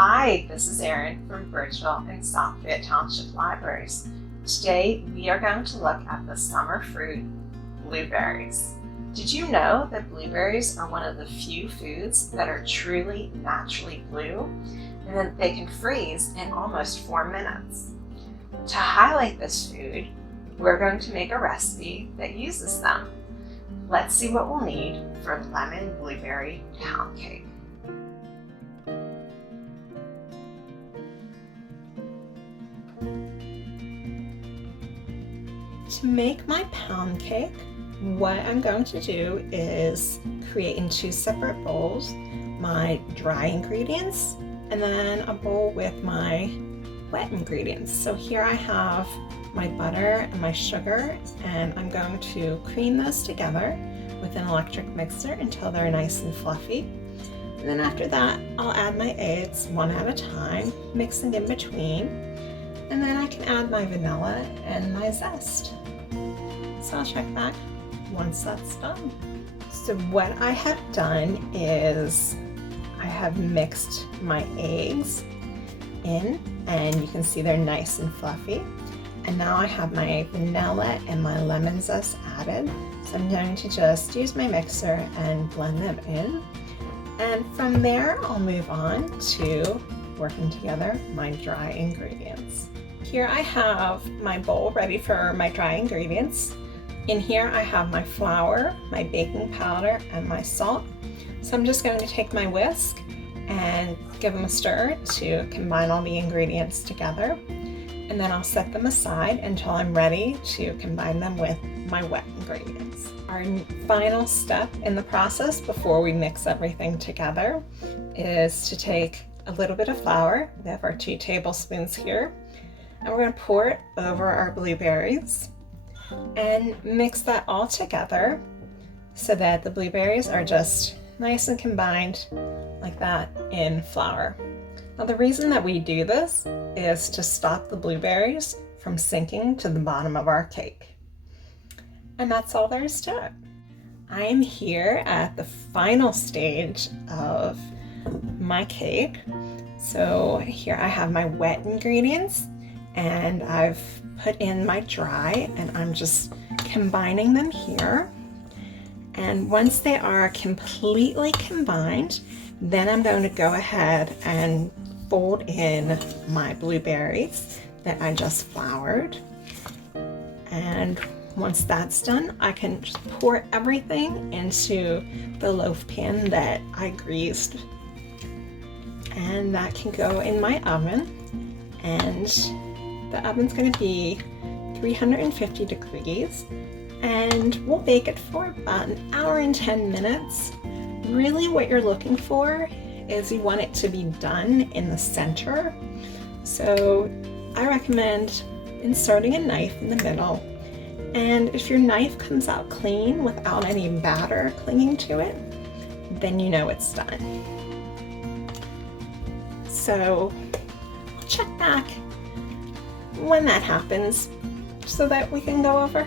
Hi, this is Erin from Bridgeville and South Fayette Township Libraries. Today we are going to look at the summer fruit, blueberries. Did you know that blueberries are one of the few foods that are truly naturally blue and that they can freeze in almost 4 minutes? To highlight this food, we're going to make a recipe that uses them. Let's see what we'll need for lemon blueberry pound cake. To make my pound cake, what I'm going to do is create in 2 separate bowls my dry ingredients and then a bowl with my wet ingredients. So here I have my butter and my sugar, and I'm going to cream those together with an electric mixer until they're nice and fluffy. And then after that, I'll add my eggs one at a time, mixing in between. And then I can add my vanilla and my zest. So I'll check back once that's done. So what I have done is I have mixed my eggs in, and you can see they're nice and fluffy. And now I have my vanilla and my lemon zest added. So I'm going to just use my mixer and blend them in. And from there, I'll move on to working together my dry ingredients. Here I have my bowl ready for my dry ingredients. In here I have my flour, my baking powder, and my salt. So I'm just going to take my whisk and give them a stir to combine all the ingredients together. And then I'll set them aside until I'm ready to combine them with my wet ingredients. Our final step in the process before we mix everything together is to take a little bit of flour. We have our 2 tablespoons here. And we're going to pour it over our blueberries and mix that all together so that the blueberries are just nice and combined like that in flour. Now the reason that we do this is to stop the blueberries from sinking to the bottom of our cake. And that's all there is to it. I am here at the final stage of my cake. So here I have my wet ingredients, and I've put in my dry, and I'm just combining them here. And once they are completely combined, then I'm going to go ahead and fold in my blueberries that I just floured. And once that's done, I can just pour everything into the loaf pan that I greased. And that can go in my oven. And the oven's going to be 350 degrees, and we'll bake it for about 1 hour and 10 minutes. Really what you're looking for is you want it to be done in the center. So I recommend inserting a knife in the middle, and if your knife comes out clean without any batter clinging to it, then you know it's done. So I'll check back when that happens so that we can go over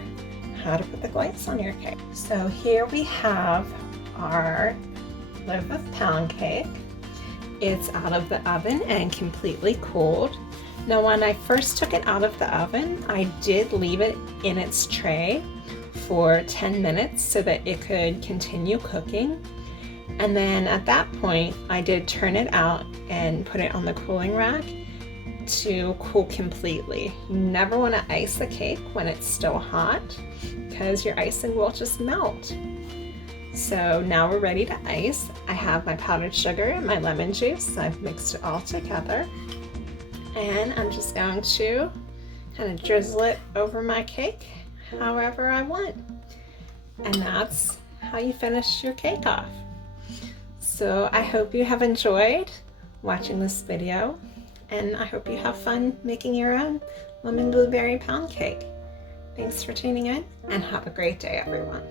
how to put the glaze on your cake. So here we have our loaf of pound cake. It's out of the oven and completely cooled. Now when I first took it out of the oven, I did leave it in its tray for 10 minutes so that it could continue cooking. And then at that point, I did turn it out and put it on the cooling rack to cool completely. You never want to ice the cake when it's still hot because your icing will just melt. So now we're ready to ice. I have my powdered sugar and my lemon juice. I've mixed it all together. And I'm just going to kind of drizzle it over my cake however I want. And that's how you finish your cake off. So I hope you have enjoyed watching this video, and I hope you have fun making your own lemon blueberry pound cake. Thanks for tuning in, and have a great day, everyone.